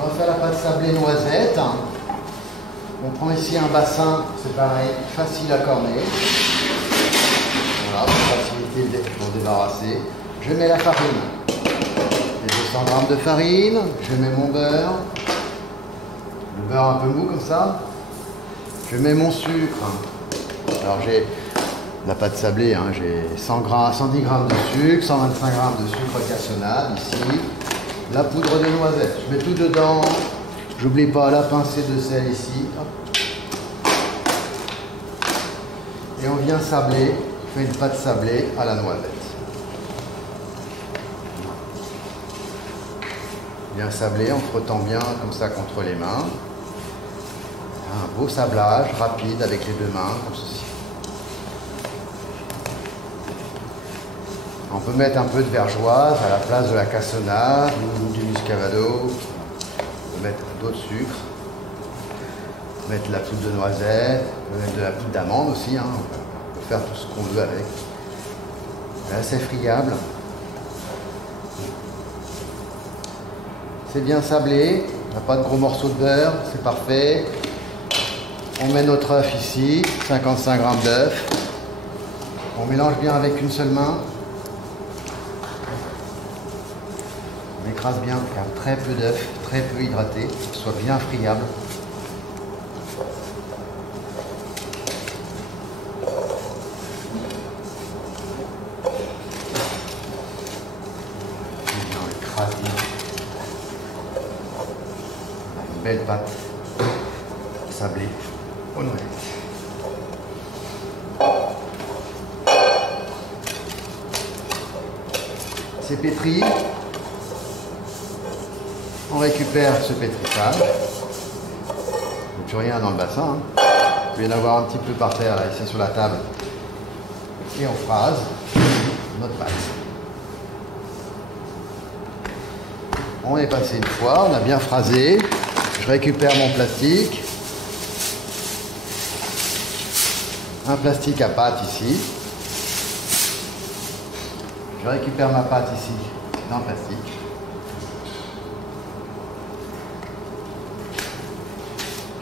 On va faire la pâte sablée noisette. On prend ici un bassin, c'est pareil, facile à corner. Voilà, pour faciliter pour débarrasser. Je mets la farine. J'ai 200 g de farine. Je mets mon beurre. Le beurre un peu mou comme ça. Je mets mon sucre. Alors j'ai la pâte sablée, hein, j'ai 110 g de sucre, 125 g de sucre cassonade ici. La poudre de noisette, je mets tout dedans. J'oublie pas la pincée de sel ici. Et on vient sabler, on fait une pâte sablée à la noisette. Bien sablé en frottant bien comme ça contre les mains. Un beau sablage rapide avec les deux mains, comme ceci. On peut mettre un peu de vergeoise à la place de la cassonade ou du muscavado. On peut mettre d'autres sucres. Mettre de la poudre de noisette, on peut mettre de la poudre d'amande aussi. Hein. On peut faire tout ce qu'on veut avec. C'est assez friable. C'est bien sablé. On n'a pas de gros morceaux de beurre. C'est parfait. On met notre œuf ici, 55 g d'œuf. On mélange bien avec une seule main. On écrase bien, car très peu d'œuf, très peu hydraté, pour que ce soit bien friable. On écrase bien. On a une belle pâte sablée aux noisettes. C'est pétri. On récupère ce pétrissage. Il n'y a plus rien dans le bassin. Hein. Il peut y en avoir un petit peu par terre, là, ici sur la table. Et on phrase notre pâte. On est passé une fois, on a bien phrasé. Je récupère mon plastique. Un plastique à pâte ici. Je récupère ma pâte ici dans le plastique.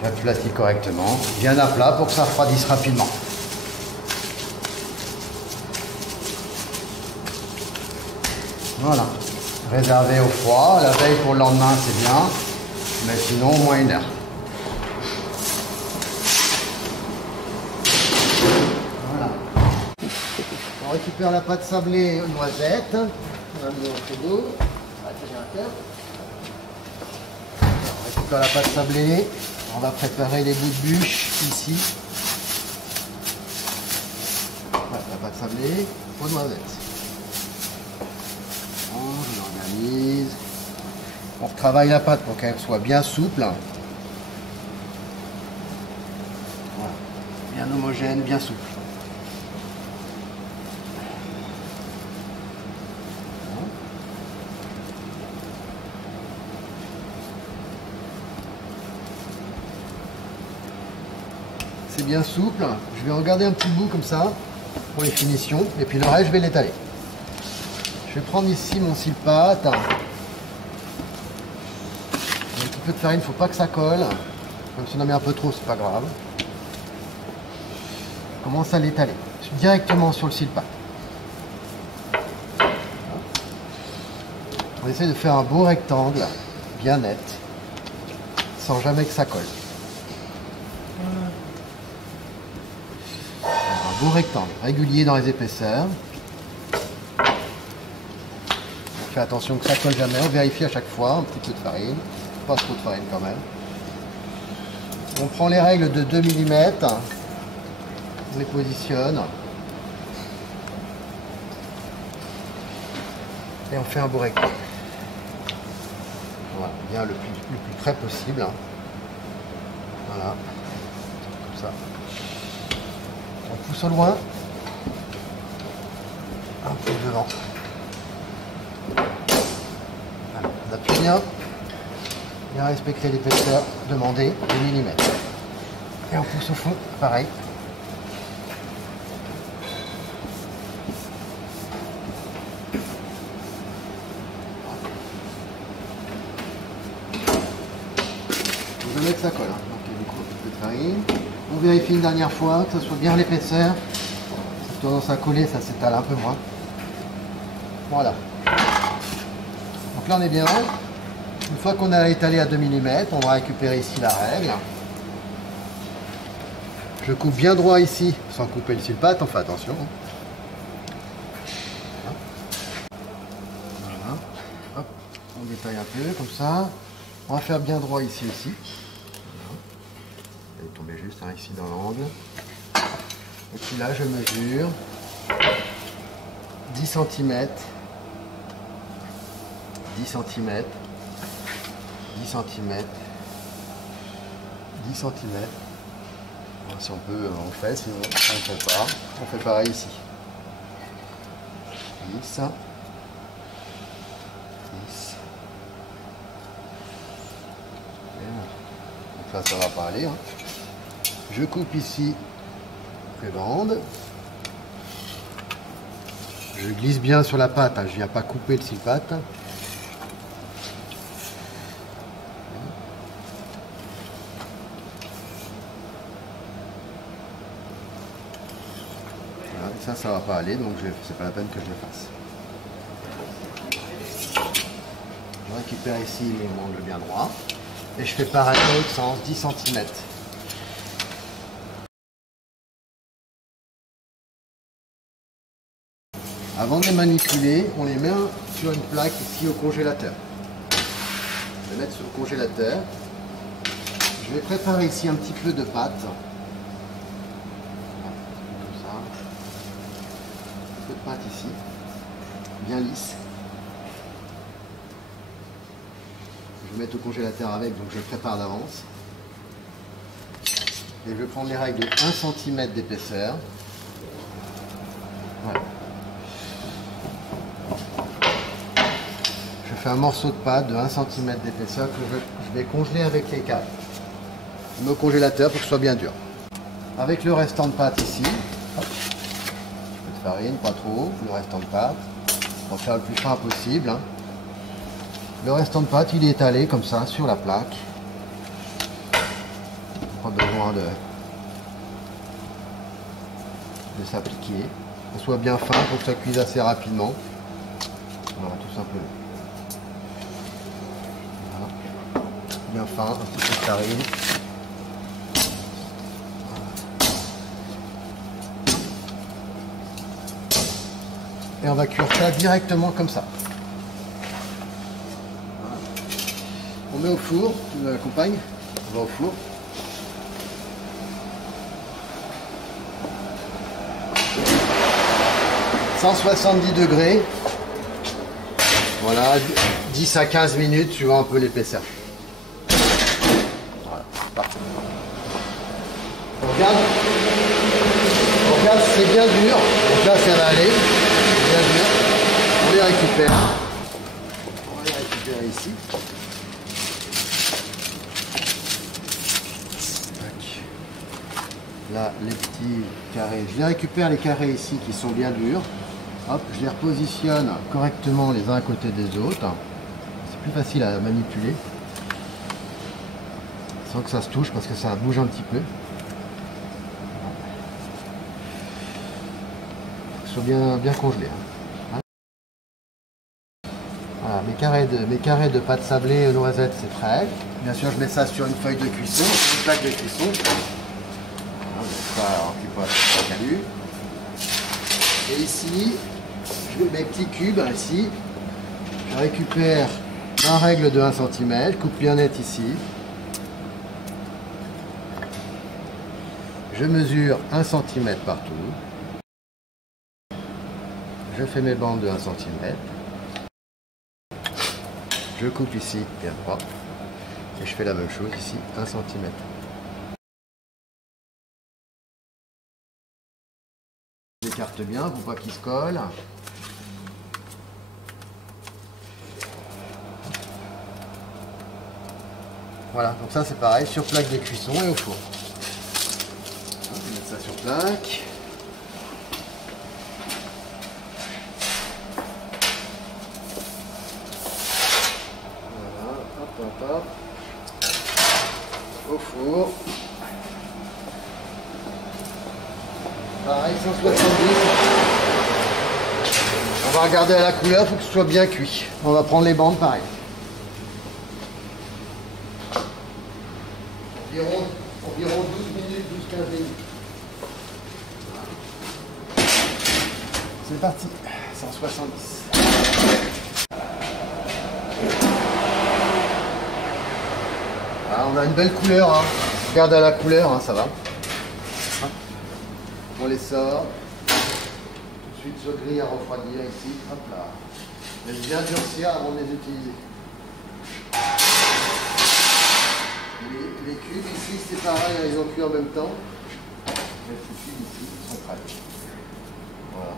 J'appuie le plastique correctement. Bien à plat pour que ça refroidisse rapidement. Voilà. Réservé au froid. La veille pour le lendemain, c'est bien. Mais sinon, au moins 1 heure. Voilà. On récupère la pâte sablée aux noisettes. On a mis au frigo. On récupère la pâte sablée. On va préparer les bouts de bûche ici. Voilà, la pâte sablée aux noisettes. On organise. On retravaille la pâte pour qu'elle soit bien souple. Voilà. Bien homogène, bien souple. C'est bien souple. Je vais regarder un petit bout comme ça pour les finitions et puis le reste je vais l'étaler. Je vais prendre ici mon cile-pâte. Un petit peu de farine, il ne faut pas que ça colle. Même si on en met un peu trop, c'est pas grave. Je commence à l'étaler directement sur le cile-pâte. On essaie de faire un beau rectangle bien net sans jamais que ça colle. Beau rectangle, régulier dans les épaisseurs. On fait attention que ça colle jamais, on vérifie à chaque fois, un petit peu de farine, pas trop de farine quand même. On prend les règles de 2 mm, on les positionne et on fait un beau rectangle. Voilà, bien le plus près possible. Voilà, comme ça. On pousse au loin, un peu devant. Voilà, on appuie bien respecter l'épaisseur demandée, 2 mm. Et on pousse au fond, pareil. je vais mettre ça colle. Donc du coup, un peu de farine. On vérifie une dernière fois que ça soit bien l'épaisseur. Ça a tendance à coller, ça s'étale un peu moins. Voilà. Donc là on est bien. Une fois qu'on a étalé à 2 mm, on va récupérer ici la règle. Je coupe bien droit ici, sans couper le sulpate, on fait attention. Voilà. Hop, on détaille un peu comme ça. On va faire bien droit ici aussi. Voilà. Il est tombé juste hein, ici dans l'angle. Et puis là je mesure 10 cm, 10 cm, 10 cm, 10 cm. Si on peut, on fait, sinon on ne fait pas. On fait pareil ici. 10, 10. Donc là, ça va pas aller. Hein. Je coupe ici les bandes. Je glisse bien sur la pâte. Hein. Je ne viens pas couper le sulpate. Ça va pas aller, donc c'est pas la peine que je le fasse. Je récupère ici mon angle bien droit et je fais pareil dans l'autre sens, 10 cm. Avant de les manipuler, on les met sur une plaque ici au congélateur. Je vais mettre sur le congélateur. Je vais préparer ici un petit peu de pâte. De pâte ici, bien lisse. Je vais mettre au congélateur avec, donc je le prépare d'avance. Et je vais prendre les règles de 1 cm d'épaisseur. Voilà. Je fais un morceau de pâte de 1 cm d'épaisseur que je vais congeler avec les câbles. Je mets au congélateur pour que ce soit bien dur. Avec le restant de pâte ici, farine, pas trop, le restant de pâte. On va faire le plus fin possible. Hein. Le restant de pâte, il est étalé comme ça sur la plaque. Pas besoin de s'appliquer. Que ce soit bien fin pour que ça cuise assez rapidement. Voilà, tout simplement. Voilà. Bien fin, un petit peu de farine. Et on va cuire ça directement comme ça. Voilà. On met au four, tu m'accompagnes? On va au four. « 170 degrés. Voilà, 10 à 15 minutes, tu vois un peu l'épaisseur. Voilà, parfait. On regarde c'est bien dur. Donc là, ça va aller. Bien dur. On les récupère. On va les récupérer ici. Là, les petits carrés. Je les récupère les carrés ici qui sont bien durs. Hop, je les repositionne correctement les uns à côté des autres. C'est plus facile à manipuler. Sans que ça se touche parce que ça bouge un petit peu. Bien congelé. Hein. Voilà, mes carrés de pâte sablée noisette, c'est prêt. Bien sûr, je mets ça sur une feuille de cuisson, une plaque de cuisson. Voilà, ça occupe pas ce calu. Et ici, je mets mes petits cubes ici. Je récupère ma règle de 1 cm, coupe bien net ici. Je mesure 1 cm partout. Je fais mes bandes de 1 cm. Je coupe ici bien droit. Et je fais la même chose ici, 1 cm. J'écarte bien pour pas qu'il se colle. Voilà, donc ça c'est pareil, sur plaque de cuisson et au four. On va mettre ça sur plaque. au four. Pareil, 170. On va regarder à la couleur, il faut que ce soit bien cuit. On va prendre les bandes pareil. Environ 12 minutes, 12-15 minutes. C'est parti, 170. Ah, on a une belle couleur, hein. Regarde à la couleur, hein, ça va. On les sort. Tout de suite ce gris à refroidir ici. Hop là. Laisse bien durcir avant de les utiliser. Les cubes ici c'est pareil, ils ont cuit en même temps. Les petits cubes ici sont prêts. Voilà.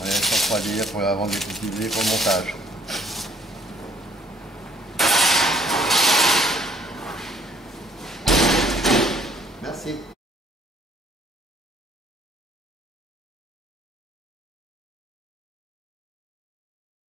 On les laisse refroidir avant de les utiliser pour le montage. Merci.